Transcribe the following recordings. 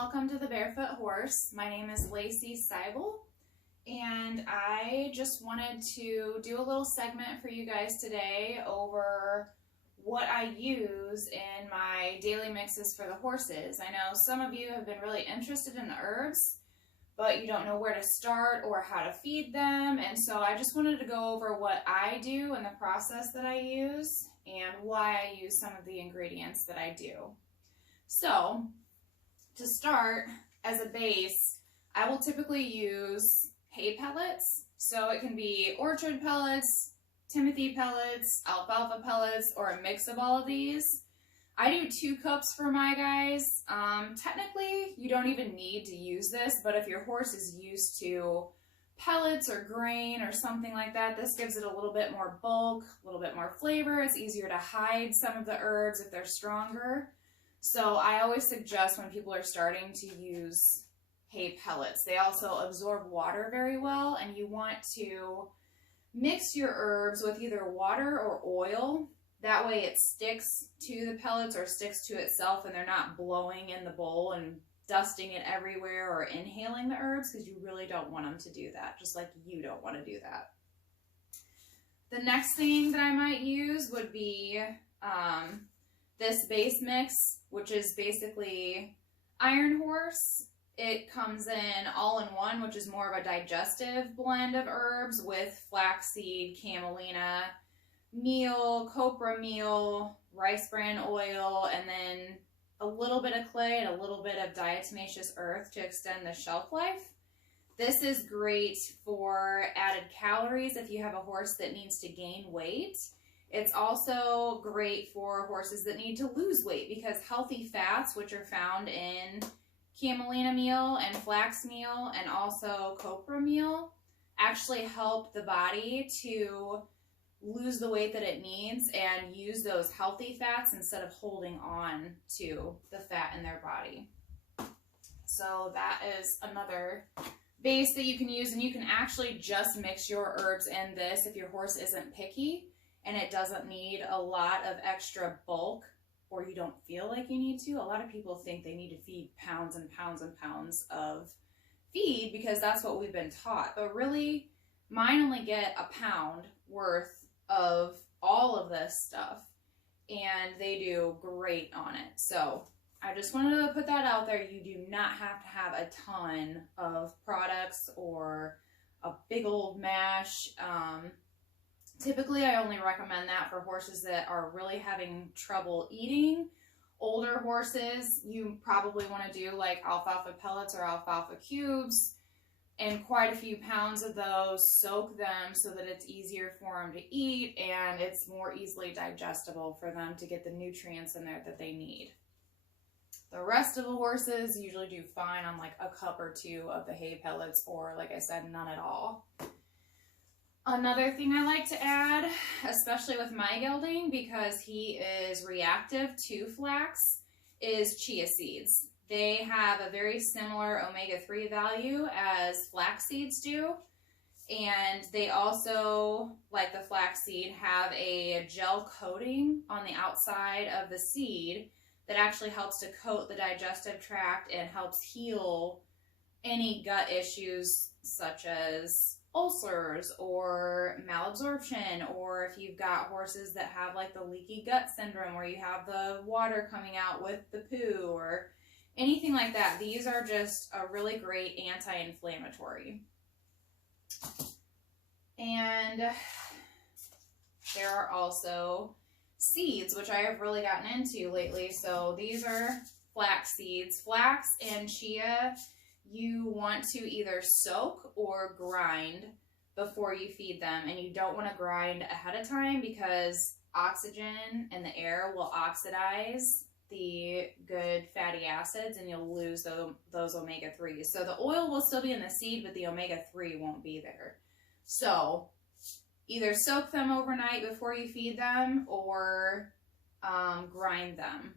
welcome to the Barefoot Horse. My name is Lacey Seibel, and I just wanted to do a little segment for you guys today over what I use in my daily mixes for the horses. I know some of you have been really interested in the herbs, but you don't know where to start or how to feed them, and so I just wanted to go over what I do and the process that I use and why I use some of the ingredients that I do. So, to start, as a base, I will typically use hay pellets. So it can be orchard pellets, timothy pellets, alfalfa pellets, or a mix of all of these. I do 2 cups for my guys. Technically, you don't even need to use this, but if your horse is used to pellets or grain or something like that, this gives it a little bit more bulk, a little bit more flavor. It's easier to hide some of the herbs if they're stronger. So I always suggest when people are starting to use hay pellets. They also absorb water very well, and you want to mix your herbs with either water or oil. That way it sticks to the pellets or sticks to itself and they're not blowing in the bowl and dusting it everywhere or inhaling the herbs, because you really don't want them to do that, just like you don't want to do that. The next thing that I might use would be this base mix, which is basically Iron Horse. It comes in all in one, which is more of a digestive blend of herbs with flaxseed, camelina, meal, copra meal, rice bran oil, and then a little bit of clay and a little bit of diatomaceous earth to extend the shelf life. This is great for added calories if you have a horse that needs to gain weight. It's also great for horses that need to lose weight, because healthy fats, which are found in camelina meal and flax meal and also copra meal, actually help the body to lose the weight that it needs and use those healthy fats instead of holding on to the fat in their body. So that is another base that you can use, and you can actually just mix your herbs in this if your horse isn't picky and it doesn't need a lot of extra bulk, or you don't feel like you need to. A lot of people think they need to feed pounds and pounds and pounds of feed because that's what we've been taught. But really, mine only get a pound worth of all of this stuff, and they do great on it. So I just wanted to put that out there. You do not have to have a ton of products or a big old mash. Typically, I only recommend that for horses that are really having trouble eating. Older horses, you probably want to do like alfalfa pellets or alfalfa cubes, and quite a few pounds of those. Soak them so that it's easier for them to eat and it's more easily digestible for them to get the nutrients in there that they need. The rest of the horses usually do fine on like a cup or 2 of the hay pellets, or like I said, none at all. Another thing I like to add, especially with my gelding, because he is reactive to flax, is chia seeds. They have a very similar omega-3 value as flax seeds do, and they also, like the flax seed, have a gel coating on the outside of the seed that actually helps to coat the digestive tract and helps heal any gut issues such as ulcers or malabsorption, or if you've got horses that have like the leaky gut syndrome where you have the water coming out with the poo or anything like that. These are just a really great anti-inflammatory. And there are also seeds, which I have really gotten into lately. So these are flax seeds. Flax and chia, you want to either soak or grind before you feed them, and you don't want to grind ahead of time because oxygen in the air will oxidize the good fatty acids and you'll lose those omega-3s. So the oil will still be in the seed, but the omega-3 won't be there. So either soak them overnight before you feed them, or grind them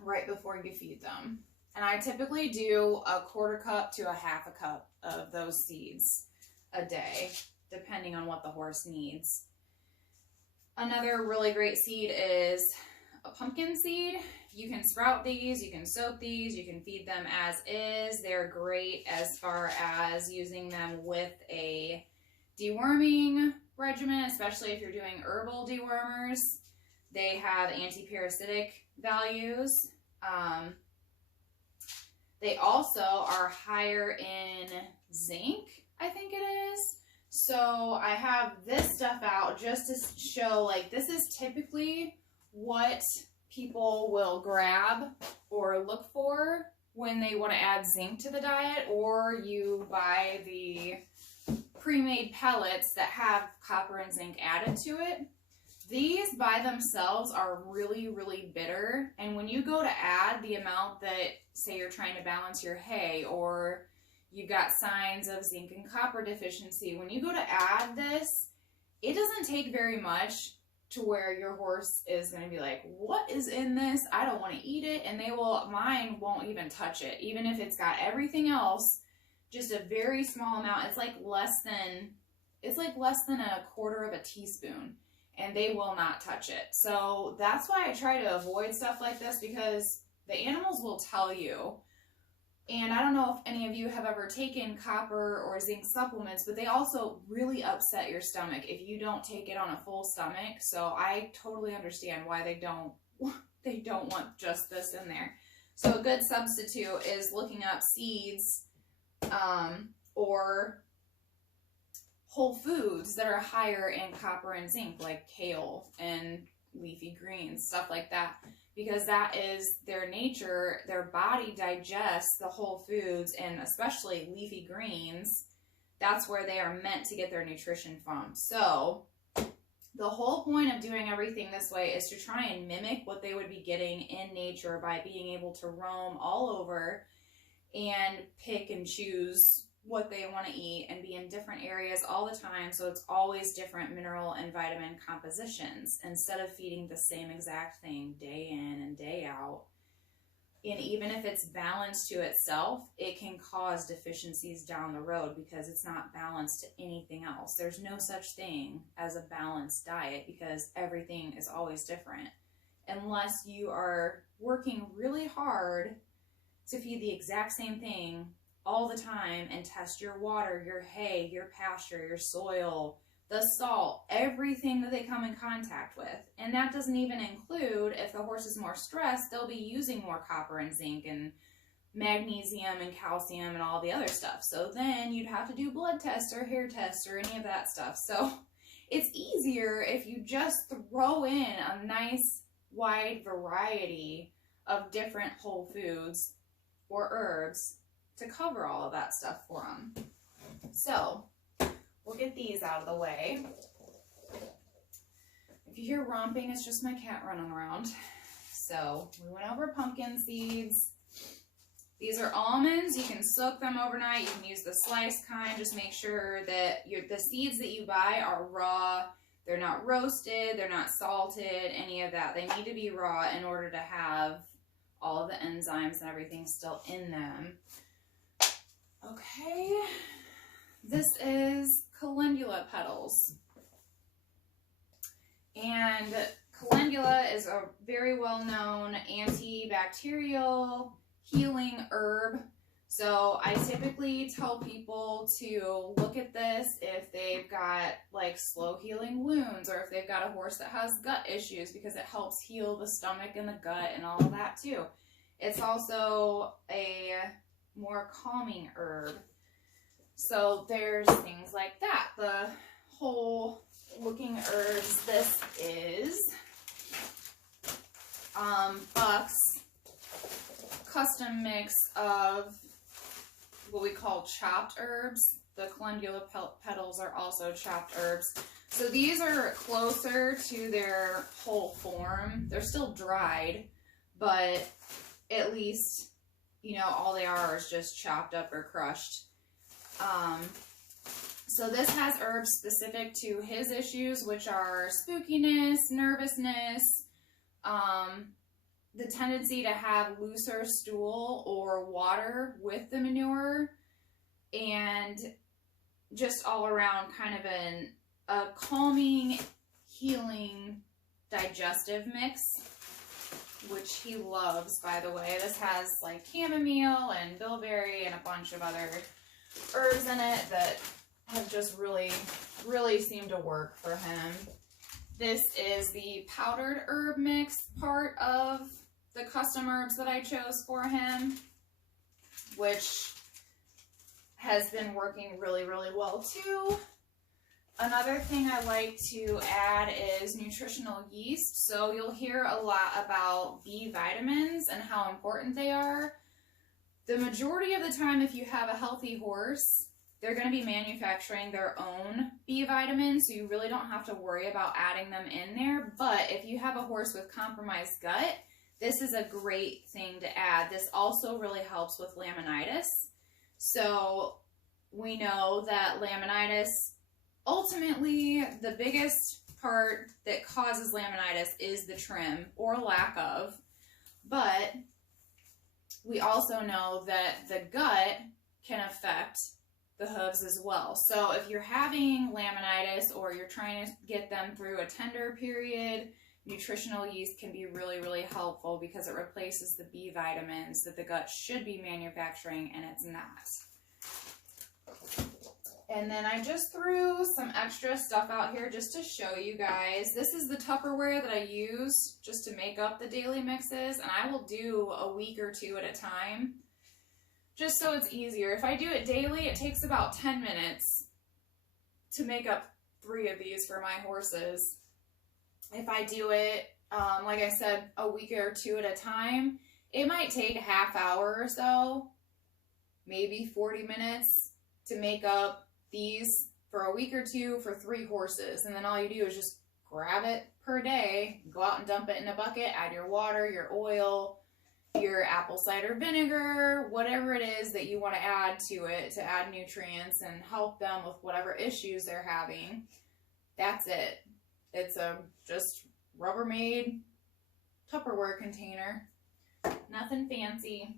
right before you feed them. And I typically do a 1/4 cup to a 1/2 cup of those seeds a day, depending on what the horse needs. Another really great seed is a pumpkin seed. you can sprout these, you can soak these, you can feed them as is. They're great as far as using them with a deworming regimen, especially if you're doing herbal dewormers. They have anti-parasitic values. They also are higher in zinc, I think it is. So I have this stuff out just to show, like, this is typically what people will grab or look for when they want to add zinc to the diet, or you buy the pre-made pellets that have copper and zinc added to it. These by themselves are really, really bitter, and when you go to add the amount that, say you're trying to balance your hay, or you've got signs of zinc and copper deficiency, when you go to add this, it doesn't take very much to where your horse is going to be like, what is in this? I don't want to eat it. And mine won't even touch it. Even if it's got everything else, just a very small amount. It's like less than a quarter of a teaspoon, and they will not touch it. So that's why I try to avoid stuff like this, because the animals will tell you. And I don't know if any of you have ever taken copper or zinc supplements, but they also really upset your stomach if you don't take it on a full stomach. So I totally understand why they don't want just this in there. So a good substitute is looking up seeds or whole foods that are higher in copper and zinc, like kale and leafy greens, stuff like that. Because that is their nature. Their body digests the whole foods, and especially leafy greens. That's where they are meant to get their nutrition from. So the whole point of doing everything this way is to try and mimic what they would be getting in nature by being able to roam all over and pick and choose what they want to eat and be in different areas all the time, so it's always different mineral and vitamin compositions instead of feeding the same exact thing day in and day out. And even if it's balanced to itself, it can cause deficiencies down the road because it's not balanced to anything else. There's no such thing as a balanced diet because everything is always different, unless you are working really hard to feed the exact same thing all the time and test your water, your hay, your pasture, your soil, the salt, everything that they come in contact with. And that doesn't even include, if the horse is more stressed, they'll be using more copper and zinc and magnesium and calcium and all the other stuff. So then you'd have to do blood tests or hair tests or any of that stuff. So it's easier if you just throw in a nice wide variety of different whole foods or herbs to cover all of that stuff for them. So we'll get these out of the way. If you hear romping, it's just my cat running around. So we went over pumpkin seeds. These are almonds. You can soak them overnight. You can use the sliced kind. Just make sure that the seeds that you buy are raw. They're not roasted. They're not salted, any of that. They need to be raw in order to have all of the enzymes and everything still in them. Okay, this is calendula petals, and calendula is a very well-known antibacterial healing herb. So I typically tell people to look at this if they've got like slow healing wounds, or if they've got a horse that has gut issues, because it helps heal the stomach and the gut and all of that too. It's also a more calming herb. So there's things like that. The whole looking herbs, this is Buck's custom mix of what we call chopped herbs. The calendula petals are also chopped herbs. So these are closer to their whole form. They're still dried, but at least, you know, all they are is just chopped up or crushed. So this has herbs specific to his issues, which are spookiness, nervousness, the tendency to have looser stool or water with the manure, and just all around kind of a calming, healing, digestive mix. which he loves, by the way. This has like chamomile and bilberry and a bunch of other herbs in it that have just really seemed to work for him. This is the powdered herb mix part of the custom herbs that I chose for him, which has been working really well too. Another thing I like to add is nutritional yeast. So you'll hear a lot about B vitamins and how important they are. The majority of the time, if you have a healthy horse, they're going to be manufacturing their own B vitamins, so you really don't have to worry about adding them in there. But if you have a horse with compromised gut, this is a great thing to add. This also really helps with laminitis. So we know that laminitis, ultimately, the biggest part that causes laminitis is the trim or lack of. But we also know that the gut can affect the hooves as well. So if you're having laminitis or you're trying to get them through a tender period, nutritional yeast can be really helpful because it replaces the B vitamins that the gut should be manufacturing, and it's not. And then I just threw some extra stuff out here just to show you guys. This is the Tupperware that I use just to make up the daily mixes, and I will do a week or two at a time, just so it's easier. If I do it daily, it takes about 10 minutes to make up 3 of these for my horses. If I do it, like I said, a week or 2 at a time, it might take a half hour or so, maybe 40 minutes to make up these for a week or 2 for 3 horses. And then all you do is just grab it per day, go out and dump it in a bucket, add your water, your oil, your apple cider vinegar, whatever it is that you want to add to it to add nutrients and help them with whatever issues they're having. That's it. It's a just Rubbermaid Tupperware container. Nothing fancy.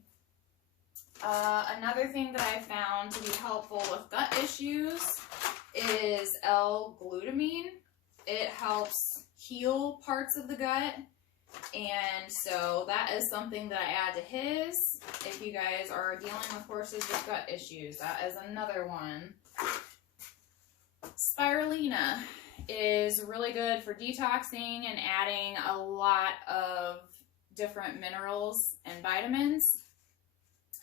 Another thing that I found to be helpful with gut issues is L-glutamine. It helps heal parts of the gut. And so that is something that I add to his. If you guys are dealing with horses with gut issues, that is another one. Spirulina is really good for detoxing and adding a lot of different minerals and vitamins.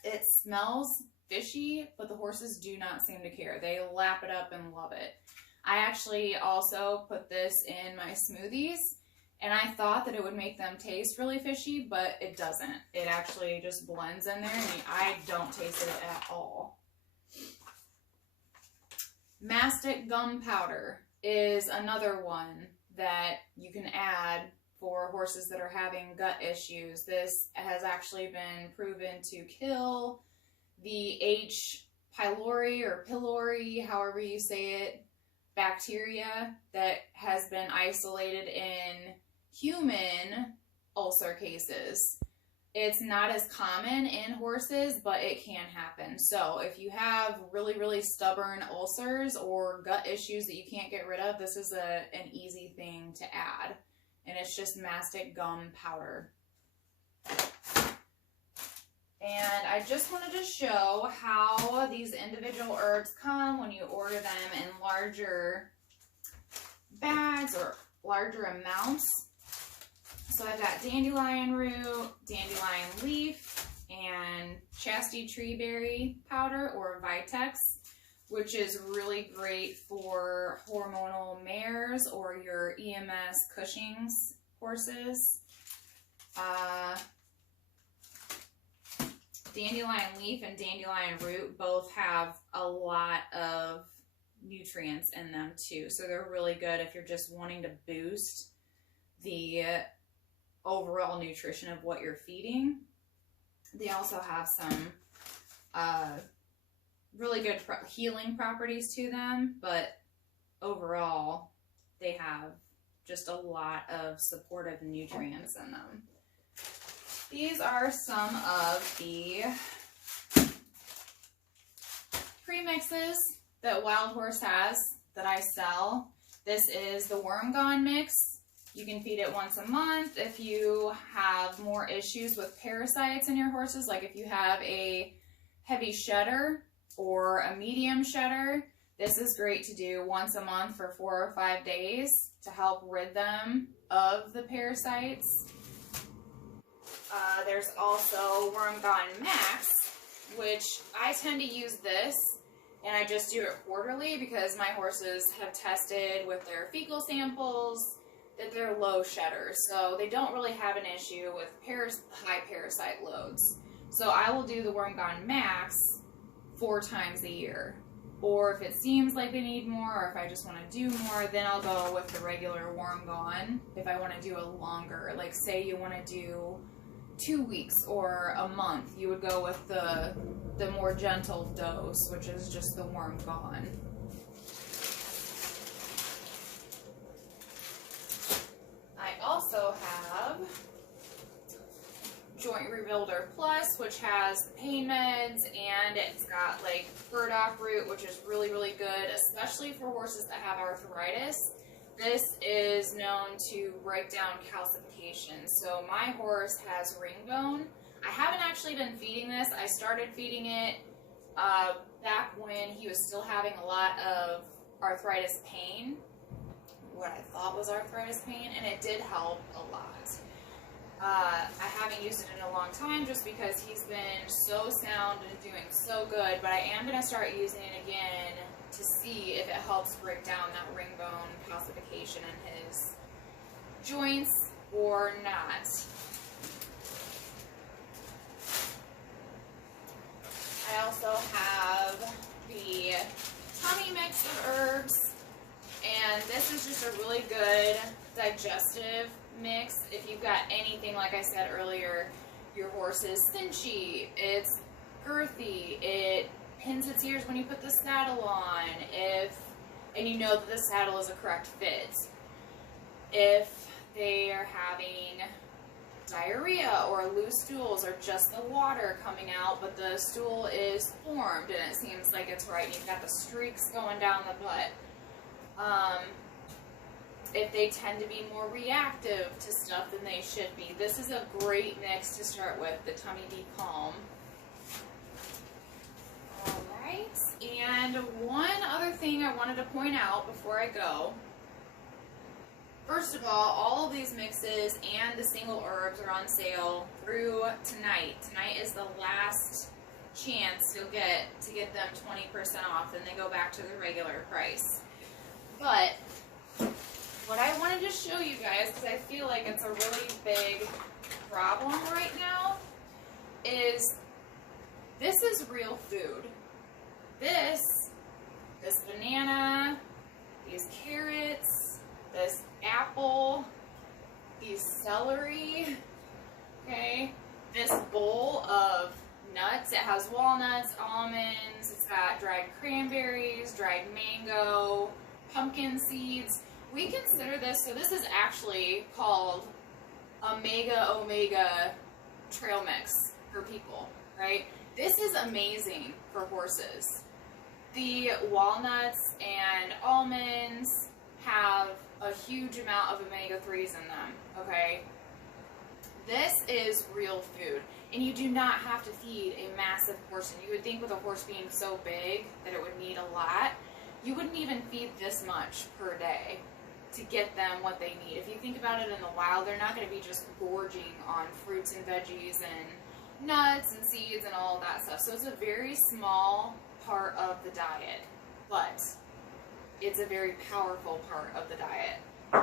It smells fishy, but the horses do not seem to care. They lap it up and love it. I actually also put this in my smoothies, and I thought that it would make them taste really fishy, but it doesn't. It actually just blends in there, and I don't taste it at all. Mastic gum powder is another one that you can add for horses that are having gut issues. This has actually been proven to kill the H. pylori or pylori, however you say it, bacteria that has been isolated in human ulcer cases. It's not as common in horses, but it can happen. So if you have really stubborn ulcers or gut issues that you can't get rid of, this is an easy thing to add. And it's just mastic gum powder. And I just wanted to show how these individual herbs come when you order them in larger bags or larger amounts. So I've got dandelion root, dandelion leaf, and chastity tree berry powder or Vitex, which is really great for hormonal mares or your EMS Cushing's horses. Dandelion leaf and dandelion root both have a lot of nutrients in them too. So they're really good if you're just wanting to boost the overall nutrition of what you're feeding. They also have some really good healing properties to them, but overall they have just a lot of supportive nutrients in them. These are some of the premixes that Wild Horse has that I sell. This is the Worm Gone mix. You can feed it once a month if you have more issues with parasites in your horses, like if you have a heavy shedder or a medium shedder. This is great to do once a month for 4 or 5 days to help rid them of the parasites. There's also Worm Gone Max, which I tend to use this, and I just do it quarterly because my horses have tested with their fecal samples that they're low shedders, so they don't really have an issue with high parasite loads. So I will do the Worm Gone Max 4 times a year. Or if it seems like they need more, or if I just want to do more, then I'll go with the regular Worm Gone. If I want to do a longer, like say you want to do 2 weeks or a month, you would go with the more gentle dose, which is just the Worm Gone. I also have Joint Rebuilder Plus, which has pain meds, and it's got like burdock root, which is really, really good, especially for horses that have arthritis. This is known to break down calcification. So my horse has ring bone. I haven't actually been feeding this. I started feeding it back when he was still having a lot of arthritis pain, what I thought was arthritis pain, and it did help a lot. I haven't used it in a long time just because he's been so sound and doing so good, but I am going to start using it again to see if it helps break down that ring bone calcification in his joints or not. I also have the tummy mix of herbs, and this is just a really good digestive mix. If you've got anything, like I said earlier, your horse is cinchy, it's girthy, it pins its ears when you put the saddle on, and you know that the saddle is a correct fit. If they are having diarrhea or loose stools or just the water coming out, but the stool is formed and it seems like it's right and you've got the streaks going down the butt. If they tend to be more reactive to stuff than they should be, this is a great mix to start with, the Tummy Bee Calm. Alright, and one other thing I wanted to point out before I go. First of all of these mixes and the single herbs are on sale through tonight. Tonight is the last chance you'll get to get them 20% off, and they go back to the regular price. But what I wanted to show you guys, because I feel like it's a really big problem right now, is this is real food. This banana, these carrots, this apple, these celery, okay, this bowl of nuts. It has walnuts, almonds, it's got dried cranberries, dried mango, pumpkin seeds. We consider this, so this is actually called Omega trail mix for people, right? This is amazing for horses. The walnuts and almonds have a huge amount of omega-3s in them, okay? This is real food, and you do not have to feed a massive portion. You would think with a horse being so big that it would need a lot. You wouldn't even feed this much per day to get them what they need. If you think about it in the wild, they're not going to be just gorging on fruits and veggies and nuts and seeds and all of that stuff. So it's a very small part of the diet, but it's a very powerful part of the diet.